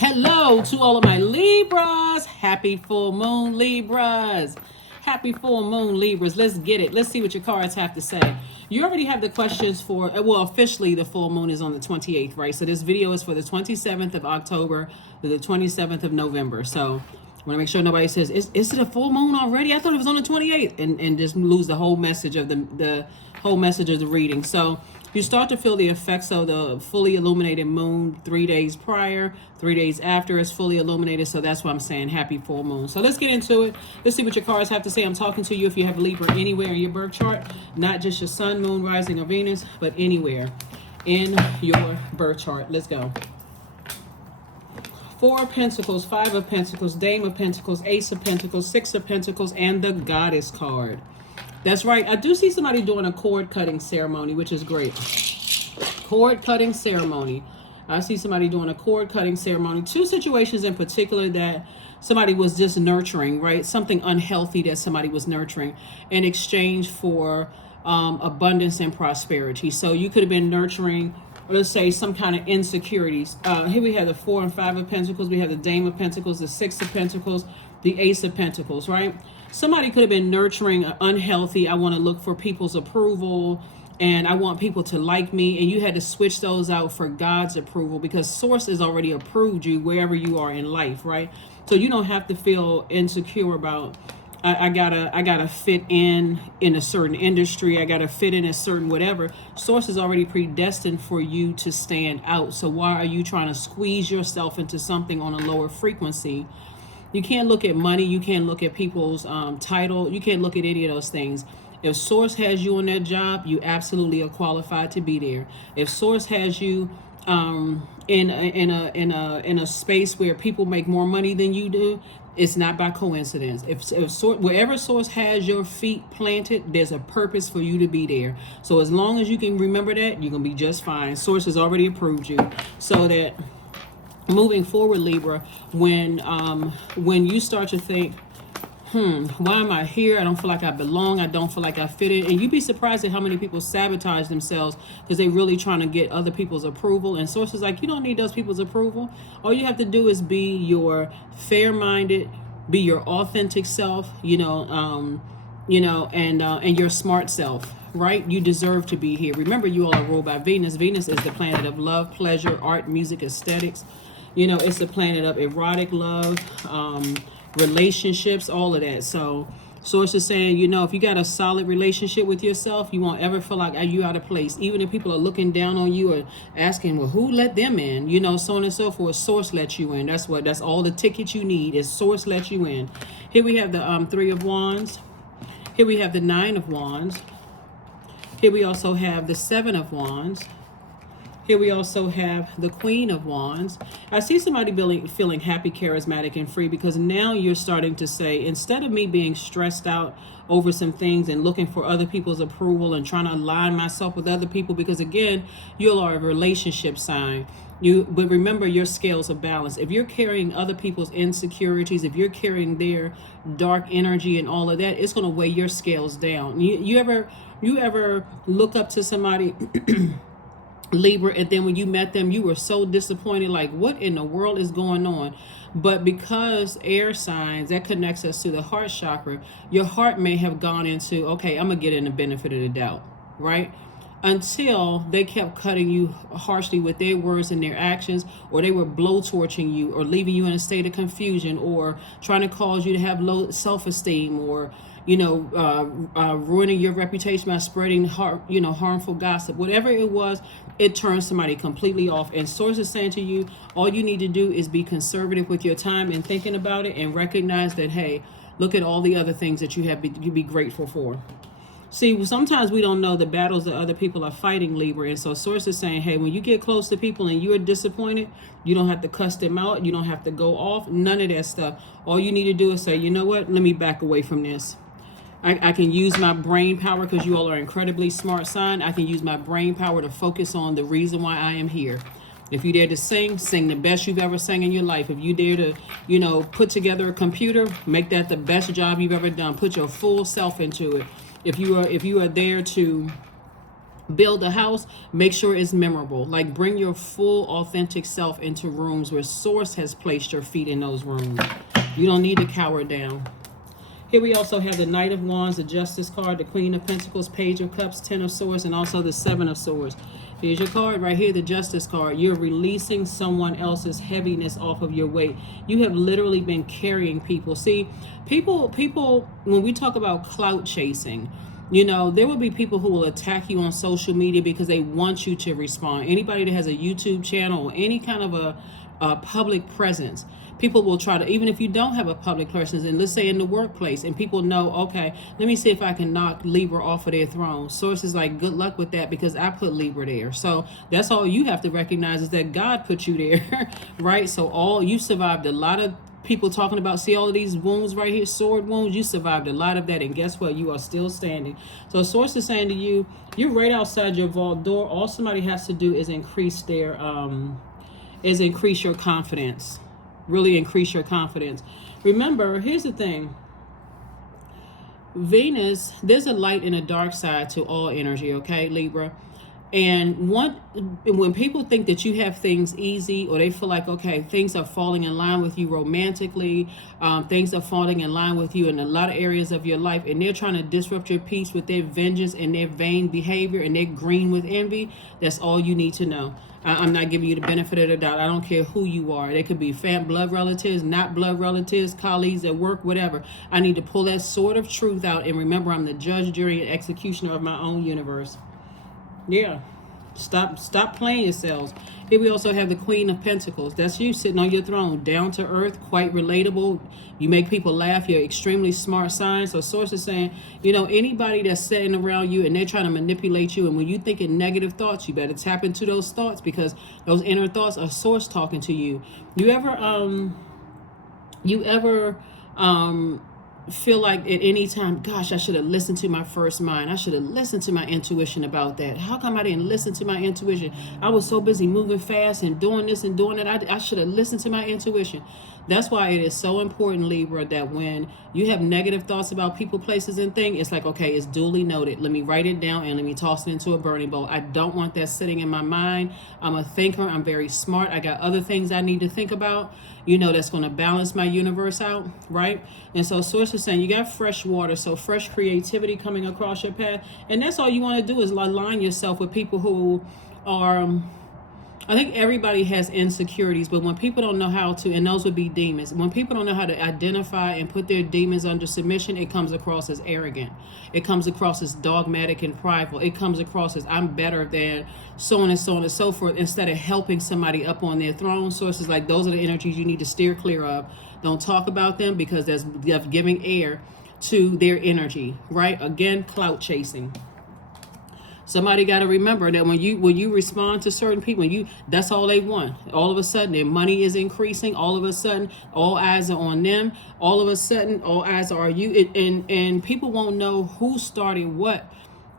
Hello to all of my Libras. Happy full moon, Libras. Happy full moon, Libras. Let's get it. Let's see what your cards have to say. You already have the questions for, well, officially the full moon is on the 28th, right? So this video is for the 27th of October to the 27th of November. So I want to make sure nobody says, is it a full moon already? I thought it was on the 28th, and just lose the whole message of the whole message of the reading. So you start to feel the effects of the fully illuminated moon 3 days prior, 3 days after it's fully illuminated. So that's why I'm saying happy full moon. So let's get into it. Let's see what your cards have to say. I'm talking to you if you have Libra anywhere in your birth chart, not just your sun, moon, rising, or Venus, but anywhere in your birth chart. Let's go. Four of Pentacles, Five of Pentacles, Dame of Pentacles, Ace of Pentacles, Six of Pentacles, and the Goddess card. That's right. I do see somebody doing a cord cutting ceremony, which is great. Cord cutting ceremony. I see somebody doing a cord cutting ceremony. Two situations in particular that somebody was just nurturing, right? Something unhealthy that somebody was nurturing in exchange for abundance and prosperity. So you could have been nurturing, let's say, some kind of insecurities. Here we have the Four and Five of Pentacles. We have the Dame of Pentacles, the Six of Pentacles, the Ace of Pentacles, right? Somebody could have been nurturing unhealthy, I want to look for people's approval, and I want people to like me, and you had to switch those out for God's approval, because Source has already approved you wherever you are in life, right? So you don't have to feel insecure about, I gotta fit in a certain industry, I gotta fit in a certain whatever. Source is already predestined for you to stand out. So why are you trying to squeeze yourself into something on a lower frequency? You can't look at money. You can't look at people's title. You can't look at any of those things. If Source has you on that job, you absolutely are qualified to be there. If Source has you in a space where people make more money than you do, it's not by coincidence. Wherever Source has your feet planted, there's a purpose for you to be there. So as long as you can remember that, you're gonna be just fine. Source has already approved you, so that moving forward, Libra, when you start to think, why am I here? I don't feel like I belong. I don't feel like I fit in. And you'd be surprised at how many people sabotage themselves because they're really trying to get other people's approval. And Source is like, you don't need those people's approval. All you have to do is be your fair-minded, be your authentic self, and your smart self. Right? You deserve to be here. Remember, you all are ruled by Venus. Venus is the planet of love, pleasure, art, music, aesthetics. It's the planet of erotic love, relationships, all of that. So Source is saying, if you got a solid relationship with yourself, you won't ever feel like you out of place. Even if people are looking down on you or asking, well, who let them in? So on and so forth. Source lets you in. That's all the ticket you need is Source lets you in. Here we have the Three of Wands. Here we have the Nine of Wands. Here we also have the Seven of Wands. Here we also have the Queen of Wands. I see somebody feeling happy, charismatic, and free, because now you're starting to say, instead of me being stressed out over some things and looking for other people's approval and trying to align myself with other people, because again, you are a relationship sign. But remember, your scales are balanced. If you're carrying other people's insecurities, if you're carrying their dark energy and all of that, it's going to weigh your scales down. You ever look up to somebody Libra, and then when you met them, you were so disappointed, like, what in the world is going on? But because air signs, that connects us to the heart chakra, your heart may have gone into, okay, I'm gonna get in the benefit of the doubt, right? Until they kept cutting you harshly with their words and their actions, or they were blowtorching you, or leaving you in a state of confusion, or trying to cause you to have low self-esteem, or ruining your reputation by spreading harmful gossip. Whatever it was, it turns somebody completely off. And Source is saying to you, all you need to do is be conservative with your time and thinking about it, and recognize that, hey, look at all the other things that you be grateful for. See, sometimes we don't know the battles that other people are fighting, Libra. And so Source is saying, hey, when you get close to people and you are disappointed, you don't have to cuss them out. You don't have to go off. None of that stuff. All you need to do is say, you know what? Let me back away from this. I can use my brain power, because you all are incredibly smart sign. I can use my brain power to focus on the reason why I am here. If you dare to sing the best you've ever sang in your life. If you dare to, put together a computer, make that the best job you've ever done. Put your full self into it. If you are there to Build a house, make sure it's memorable. Like, bring your full authentic self into rooms where source has placed your feet in those rooms. You don't need to cower down. Here we also have the Knight of Wands, the Justice card, the Queen of Pentacles, Page of Cups, Ten of Swords, and also the Seven of Swords. Here's your card right here, the Justice card. You're releasing someone else's heaviness off of your weight. You have literally been carrying people. See, people, when we talk about clout chasing, you know, there will be people who will attack you on social media because they want you to respond. Anybody that has a YouTube channel or any kind of a public presence, people will try to, even if you don't have a public presence, and let's say in the workplace, and people know, okay, let me see if I can knock Libra off of their throne. Sources like, good luck with that, because I put Libra there. So that's all you have to recognize, is that God put you there, right? So you survived a lot of people talking about, see all of these wounds right here, sword wounds, you survived a lot of that, and guess what? You are still standing. So source is saying to you, you're right outside your vault door. All somebody has to do is increase your confidence. Really increase your confidence. Remember, here's the thing. Venus, there's a light and a dark side to all energy, okay, Libra? And when people think that you have things easy, or they feel like, okay, things are falling in line with you romantically, things are falling in line with you in a lot of areas of your life, and they're trying to disrupt your peace with their vengeance and their vain behavior, and they're green with envy, that's all you need to know. I'm not giving you the benefit of the doubt. I don't care who you are. They could be blood relatives, not blood relatives, colleagues at work, whatever. I need to pull that sword of truth out, and remember, I'm the judge, jury, and executioner of my own universe. Yeah. Stop playing yourselves. Here we also have the Queen of Pentacles. That's you sitting on your throne, down to earth, quite relatable. You make people laugh. You're extremely smart sign. So source is saying, you know, anybody that's sitting around you and they're trying to manipulate you, and when you think in negative thoughts, you better tap into those thoughts, because those inner thoughts are source talking to you. You ever feel like at any time, gosh, I should have listened to my first mind. I should have listened to my intuition about that. How come I didn't listen to my intuition? I was so busy moving fast and doing this and doing that. I should have listened to my intuition. That's why it is so important, Libra, that when you have negative thoughts about people, places, and things, it's like, okay, it's duly noted. Let me write it down and let me toss it into a burning bowl. I don't want that sitting in my mind. I'm a thinker. I'm very smart. I got other things I need to think about, you know, that's going to balance my universe out, right? And so source is saying you got fresh water, so fresh creativity coming across your path. And that's all you want to do, is align yourself with people who are... I think everybody has insecurities, but when people don't know how to, and those would be demons, when people don't know how to identify and put their demons under submission, it comes across as arrogant. It comes across as dogmatic and prideful. It comes across as, I'm better than so on and so on and so forth, instead of helping somebody up on their throne. Sources like, those are the energies you need to steer clear of. Don't talk about them, because that's giving air to their energy, right? Again, clout chasing. Somebody got to remember that when you respond to certain people, that's all they want. All of a sudden, their money is increasing. All of a sudden, all eyes are on them. All of a sudden, all eyes are on you. And people won't know who started what.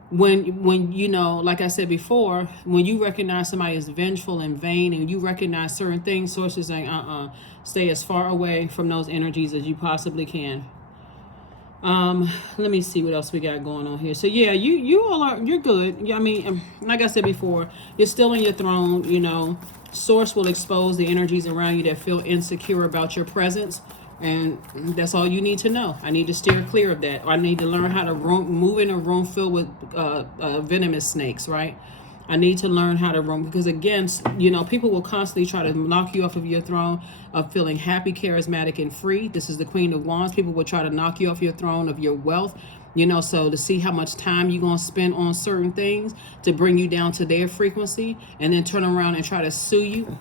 When you know, like I said before, when you recognize somebody is vengeful and vain, and you recognize certain things, sources saying, stay as far away from those energies as you possibly can. Let me see what else we got going on here. So yeah, you're good. I mean, like I said before, you're still on your throne. You know, source will expose the energies around you that feel insecure about your presence, and that's all you need to know. I need to steer clear of that. Or I need to learn how to move in a room filled with venomous snakes, right? I need to learn how to roam, because again, you know, people will constantly try to knock you off of your throne of feeling happy, charismatic, and free. This is the Queen of Wands. People will try to knock you off your throne of your wealth, you know, so to see how much time you're going to spend on certain things to bring you down to their frequency, and then turn around and try to sue you.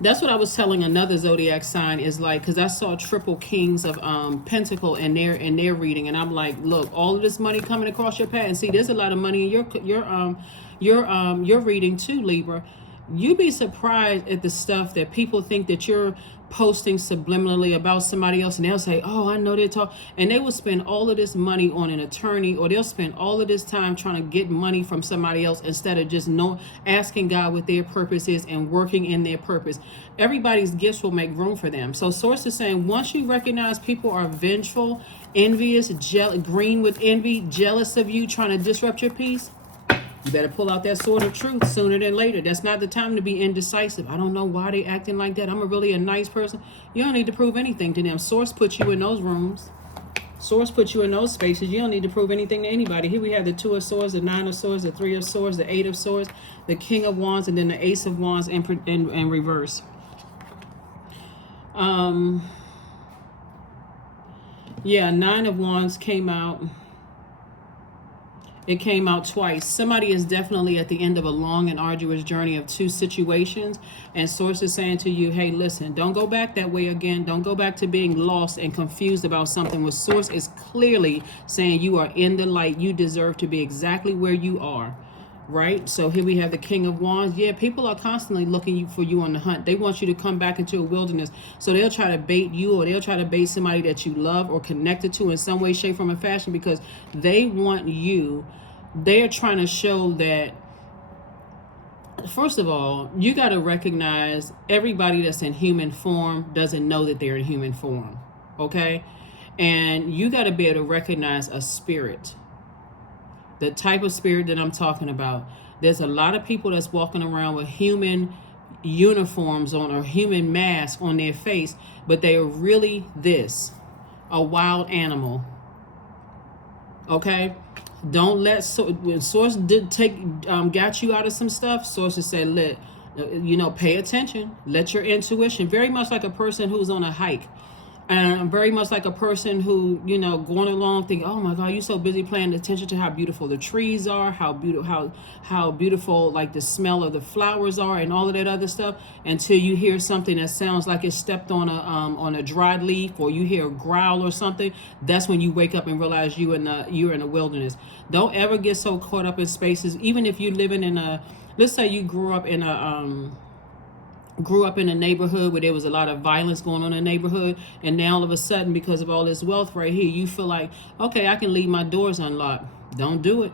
That's what I was telling another zodiac sign, is like, because I saw triple kings of pentacle in their reading, and I'm like, look, all of this money coming across your path, and see, there's a lot of money in your reading too, Libra. You'd be surprised at the stuff that people think that you're posting subliminally about somebody else, and they'll say, oh, I know they talk, and they will spend all of this money on an attorney, or they'll spend all of this time trying to get money from somebody else, instead of just asking God what their purpose is and working in their purpose. Everybody's gifts will make room for them. So source is saying, once you recognize people are vengeful, envious, green with envy, jealous of you, trying to disrupt your peace, You better pull out that sword of truth sooner than later. That's not the time to be indecisive. I don't know why they acting like that. I'm really a nice person. You don't need to prove anything to them. Source puts you in those rooms. Source puts you in those spaces. You don't need to prove anything to anybody. Here we have the 2 of Swords, the 9 of Swords, the 3 of Swords, the 8 of Swords, the King of Wands, and then the Ace of Wands in reverse. Yeah, 9 of Wands came out. It came out twice. Somebody is definitely at the end of a long and arduous journey of 2 situations. And Source is saying to you, hey, listen, don't go back that way again. Don't go back to being lost and confused about something. What Source is clearly saying, you are in the light. You deserve to be exactly where you are. Right? So here we have the King of Wands. Yeah, people are constantly looking for you on the hunt. They want you to come back into a wilderness. So they'll try to bait you, or they'll try to bait somebody that you love or connected to in some way, shape, form, or fashion, because they want you. They're trying to show that, first of all, you got to recognize everybody that's in human form doesn't know that they're in human form. Okay? And you got to be able to recognize a spirit. The type of spirit that I'm talking about. There's a lot of people that's walking around with human uniforms on or human masks on their face, but they are really a wild animal. Okay? Don't let when Source got you out of some stuff. Sources said, pay attention. Let your intuition, very much like a person who's on a hike. And very much like a person who, going along thinking, oh my God, you're so busy paying attention to how beautiful the trees are, how beautiful like the smell of the flowers are and all of that other stuff, until you hear something that sounds like it stepped on a dried leaf, or you hear a growl or something. That's when you wake up and realize you're in a wilderness. Don't ever get so caught up in spaces, even if you're living in let's say you grew up in a neighborhood where there was a lot of violence going on in the neighborhood, and now all of a sudden, because of all this wealth right here, you feel like, okay, I can leave my doors unlocked. Don't do it.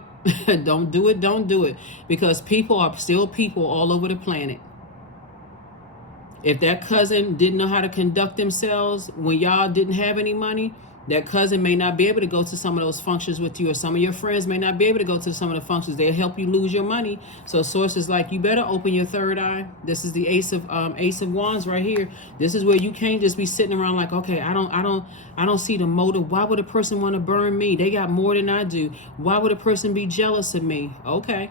Don't do it, because people are still people all over the planet. If that cousin didn't know how to conduct themselves when y'all didn't have any money, that cousin may not be able to go to some of those functions with you, or some of your friends may not be able to go to some of the functions. They'll help you lose your money. So Source is like, you better open your third eye. This is the Ace of Wands right here. This is where you can't just be sitting around like, okay, I don't see the motive. Why would a person want to burn me? They got more than I do. Why would a person be jealous of me? Okay,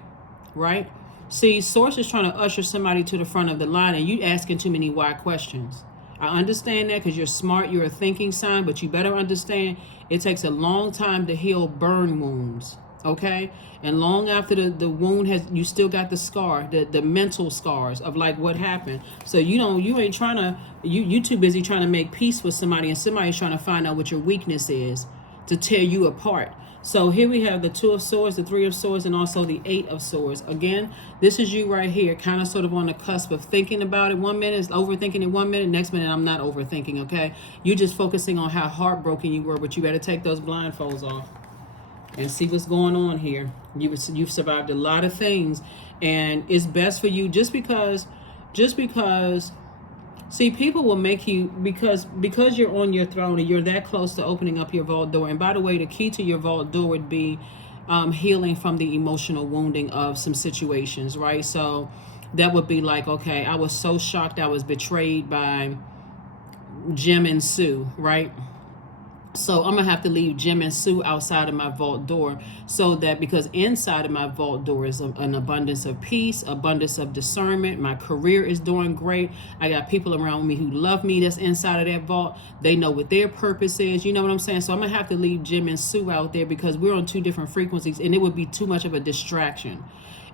right? See, Source is trying to usher somebody to the front of the line, and you asking too many why questions. I understand that because you're smart, you're a thinking sign, but you better understand it takes a long time to heal burn wounds, okay? And long after the wound you still got the scar, the mental scars of like what happened. So you ain't trying to, you too busy trying to make peace with somebody, and somebody's trying to find out what your weakness is to tear you apart. So here we have the 2 of Swords, the 3 of Swords, and also the 8 of Swords. Again, this is you right here, kind of sort of on the cusp of thinking about it. 1 minute is overthinking it, 1 minute, next minute I'm not overthinking, okay? You're just focusing on how heartbroken you were, but you better take those blindfolds off and see what's going on here. You've survived a lot of things, and it's best for you just because see, people will make you, because you're on your throne and you're that close to opening up your vault door. And by the way, the key to your vault door would be healing from the emotional wounding of some situations, right? So that would be like, okay, I was so shocked I was betrayed by Jim and Sue, right? So I'm going to have to leave Jim and Sue outside of my vault door, so that, because inside of my vault door is an abundance of peace, abundance of discernment. My career is doing great. I got people around me who love me that's inside of that vault. They know what their purpose is. You know what I'm saying? So I'm going to have to leave Jim and Sue out there because we're on 2 different frequencies, and it would be too much of a distraction.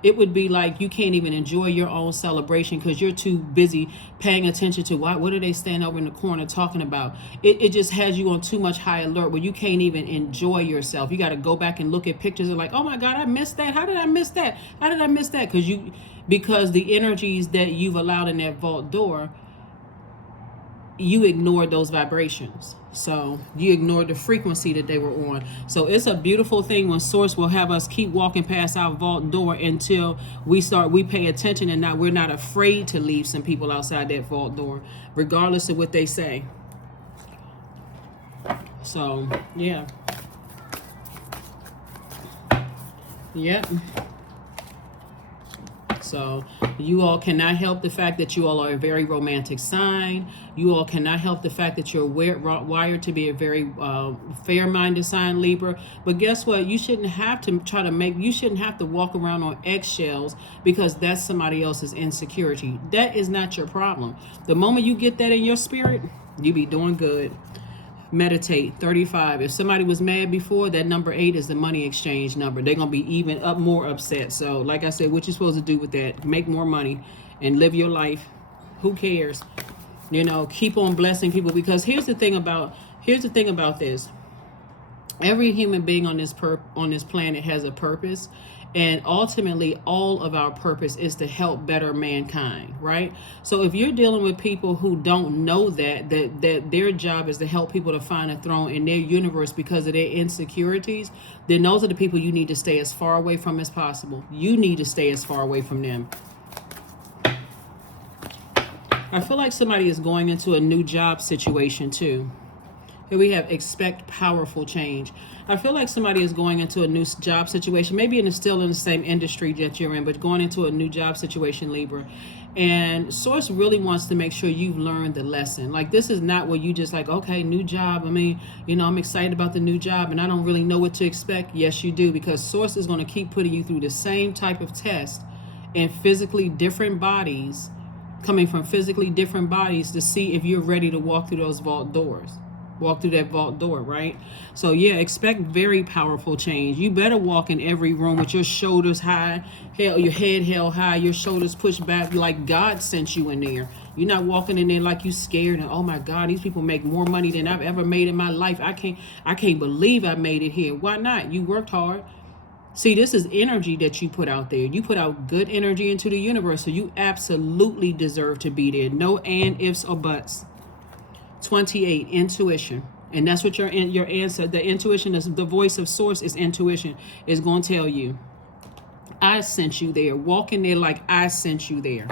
It would be like you can't even enjoy your own celebration because you're too busy paying attention to what are they standing over in the corner talking about. It just has you on too much high alert where you can't even enjoy yourself. You got to go back and look at pictures and like, oh my God, I missed that. How did I miss that? How did I miss that? Because the energies that you've allowed in that vault door, you ignored those vibrations. So you ignored the frequency that they were on. So it's a beautiful thing when Source will have us keep walking past our vault door until we pay attention, and now we're not afraid to leave some people outside that vault door, regardless of what they say. So, yeah. Yep. So you all cannot help the fact that you all are a very romantic sign. You all cannot help the fact that you're wired to be a very fair-minded sign, Libra. But guess what? You shouldn't have to you shouldn't have to walk around on eggshells because that's somebody else's insecurity. That is not your problem. The moment you get that in your spirit, you be doing good. Meditate. 35. If somebody was mad before, that number 8 is the money exchange number. They're gonna be even more upset. So like I said, what you supposed to do with that? Make more money and live your life. Who cares? You know, keep on blessing people, because here's the thing about this. Every human being on this planet has a purpose, and ultimately all of our purpose is to help better mankind, right? So if you're dealing with people who don't know that their job is to help people to find a throne in their universe because of their insecurities, then those are the people you need to stay as far away from as possible. You need to stay as far away from them. I feel like somebody is going into a new job situation too. Here we have expect powerful change. I feel like somebody is going into a new job situation, maybe still in the same industry that you're in, but going into a new job situation, Libra. And Source really wants to make sure you've learned the lesson. Like, this is not where you just like, okay, new job. I mean, you know, I'm excited about the new job and I don't really know what to expect. Yes, you do, because Source is going to keep putting you through the same type of test in physically different bodies, coming from physically different bodies, to see if you're ready to walk through those vault doors. Walk through that vault door, right? So yeah, expect very powerful change. You better walk in every room with your shoulders high, your head held high, your shoulders pushed back, like God sent you in there. You're not walking in there like you scared and, oh my God, these people make more money than I've ever made in my life. I can't believe I made it here. Why not? You worked hard. See, this is energy that you put out there. You put out good energy into the universe, so you absolutely deserve to be there. No and, ifs, or buts. 28, intuition. And that's what your answer, the intuition, is the voice of Source, is intuition, is going to tell you, I sent you there. Walk in there like I sent you there.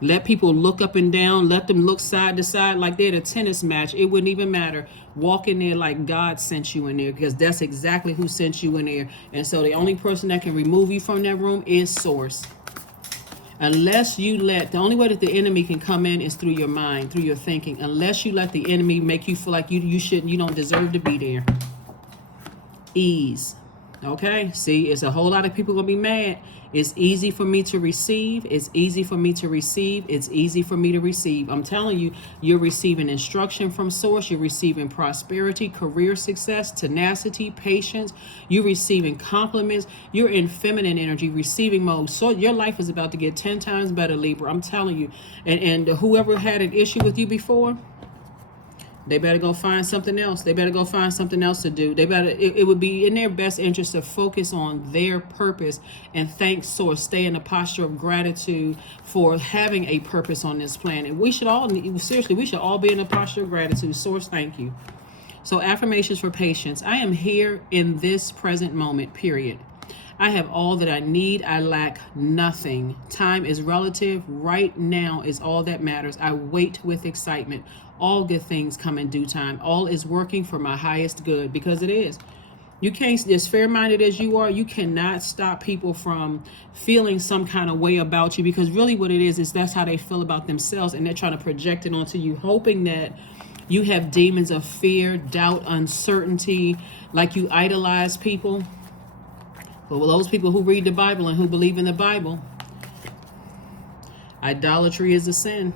Let people look up and down. Let them look side to side like they're at a tennis match. It wouldn't even matter. Walk in there like God sent you in there, because that's exactly who sent you in there. And so the only person that can remove you from that room is Source. Unless you the only way that the enemy can come in is through your mind, through your thinking. Unless you let the enemy make you feel like you don't deserve to be there. Ease. Okay, see, it's a whole lot of people gonna be mad. It's easy for me to receive. It's easy for me to receive. It's easy for me to receive. I'm telling you, you're receiving instruction from Source. You're receiving prosperity, career success, tenacity, patience. You're receiving compliments. You're in feminine energy, receiving mode. So your life is about to get 10 times better, Libra. I'm telling you. And whoever had an issue with you before, they better go find something else. They better go find something else to do. It would be in their best interest to focus on their purpose and thank Source. Stay in a posture of gratitude for having a purpose on this planet. We should all be in a posture of gratitude. Source, thank you. So affirmations for patience. I am here in this present moment, period. I have all that I need. I lack nothing. Time is relative. Right now is all that matters. I wait with excitement. All good things come in due time. All is working for my highest good, because it is. You can't, as fair-minded as you are, you cannot stop people from feeling some kind of way about you, because really what it is that's how they feel about themselves, and they're trying to project it onto you, hoping that you have demons of fear, doubt, uncertainty, like you idolize people. But with those people who read the Bible and who believe in the Bible, idolatry is a sin.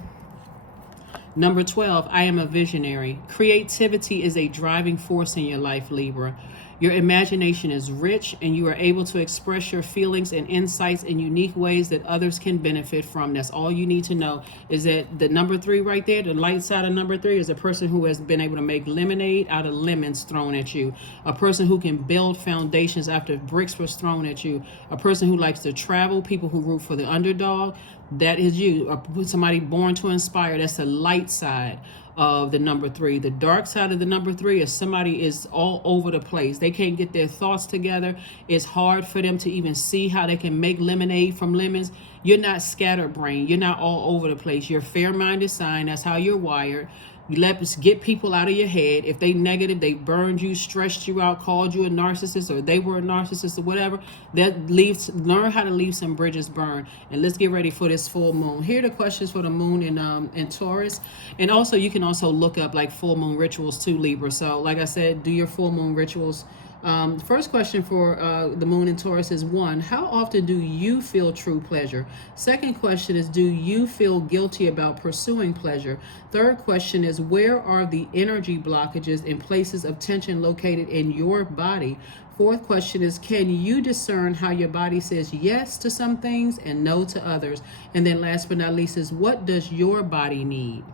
Number 12, I am a visionary. Creativity is a driving force in your life, Libra. Your imagination is rich, and you are able to express your feelings and insights in unique ways that others can benefit from. That's all you need to know, is that the number 3 right there, the light side of number 3, is a person who has been able to make lemonade out of lemons thrown at you. A person who can build foundations after bricks was thrown at you. A person who likes to travel, people who root for the underdog. That is you. Or somebody born to inspire. That's the light side of the number 3. The dark side of the number 3 is somebody is all over the place. They can't get their thoughts together. It's hard for them to even see how they can make lemonade from lemons. You're not scatterbrained. You're not all over the place. You're a fair-minded sign. That's how you're wired. You let us get people out of your head. If they negative, they burned you, stressed you out, called you a narcissist, or they were a narcissist or whatever, that leaves, learn how to leave some bridges burned. And let's get ready for this full moon. Here are the questions for the moon in Taurus. And also you can also look up like full moon rituals too, Libra. So like I said, do your full moon rituals. The first question for the moon in Taurus is 1, how often do you feel true pleasure? Second question is, do you feel guilty about pursuing pleasure? Third question is, where are the energy blockages and places of tension located in your body? Fourth question is, can you discern how your body says yes to some things and no to others? And then last but not least is, what does your body need?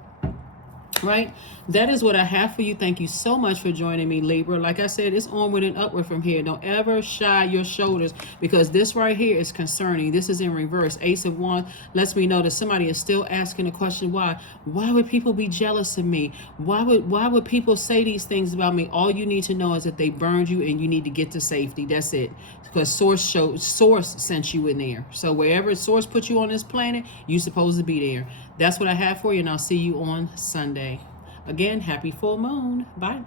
Right, that is what I have for you. Thank you so much for joining me, Libra. Like I said, it's onward and upward from here. Don't ever shy your shoulders, because this right here is concerning. This is in reverse. Ace of Wands lets me know that somebody is still asking the question, why would people be jealous of me? Why would people say these things about me? All you need to know is that they burned you and you need to get to safety. That's it, because source sent you in there. So wherever source put you on this planet, you're supposed to be there. That's what I have for you, and I'll see you on Sunday. Again, happy full moon. Bye.